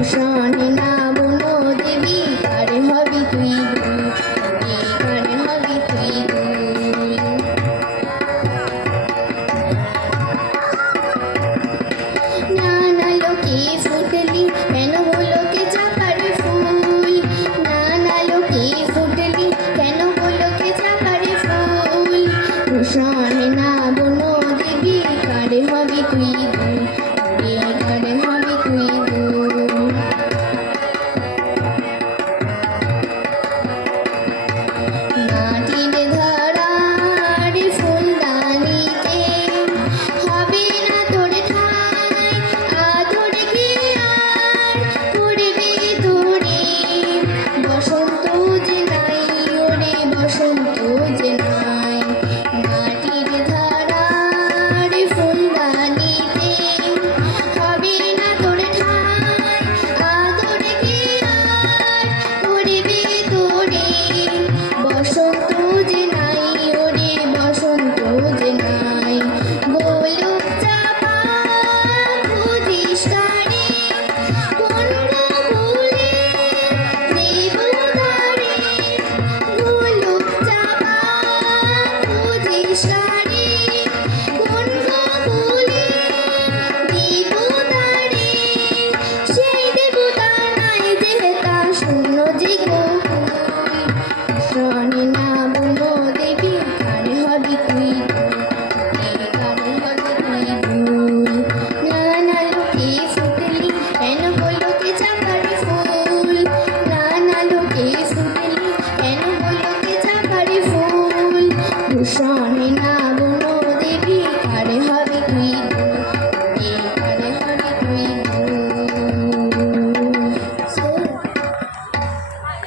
ভূষণে না বনো দেবী কারে হবি তুই দুল, কারে হবি তুই দুল। নানা লোকে ফুটলি কেন গোলকে চাপার ফুল, নানা লোকে ফুটলি কেন গোলকে চাপার ফুল। ভূষণে না বনো দেবী কারে হবি তুই দুল, কারে হবি তুই দুল। মাটির ধরার ফুলদানিতে হবে না তোর ঠাঁই, আদর কি আর করবে তোরে, বসন্ত যে নাই ওরে বসন্ত যে নাই। মাটির ধরার ফুলদানিতে হবে না তোর ঠাঁই, আদর কি আর করবে তোরে, বসন্ত যে নাই ওরে বসন্ত যে নাই। গোলক চাপা খুঁজিস কারে কোন গোকুলে দেব তারে, গোলক চাপা খুঁজিস কারে কোন গোকুলে দেব তারে। সেই দেবতা নাই যেহেতা শূন্য যে গোকুল, ভূষণে না বনো দেবী কারে হবি তুই দুল, কারে হবি তুই দুল। নানা লোকে ফুটলি কেন গোলকে চাপার ফুল, নানা লোকে ফুটলি কেন গোলকে চাপার ফুল। ভূষণ